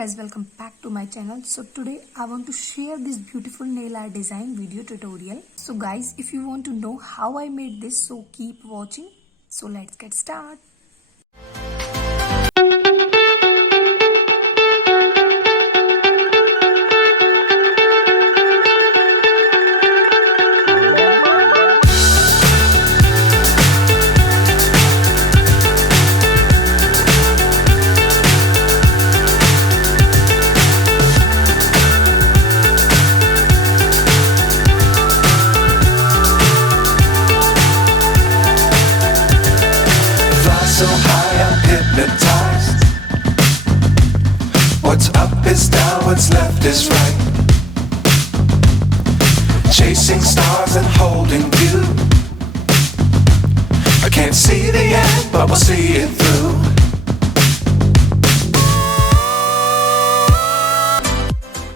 guys, welcome back to my channel. So today I want to share this beautiful nail art design video tutorial. So guys, if you want to know how I made this, so keep watching. So let's get started. So high I'm hypnotized. What's up is down, what's left is right. Chasing stars and holding you. I can't see the end, but we'll see it through.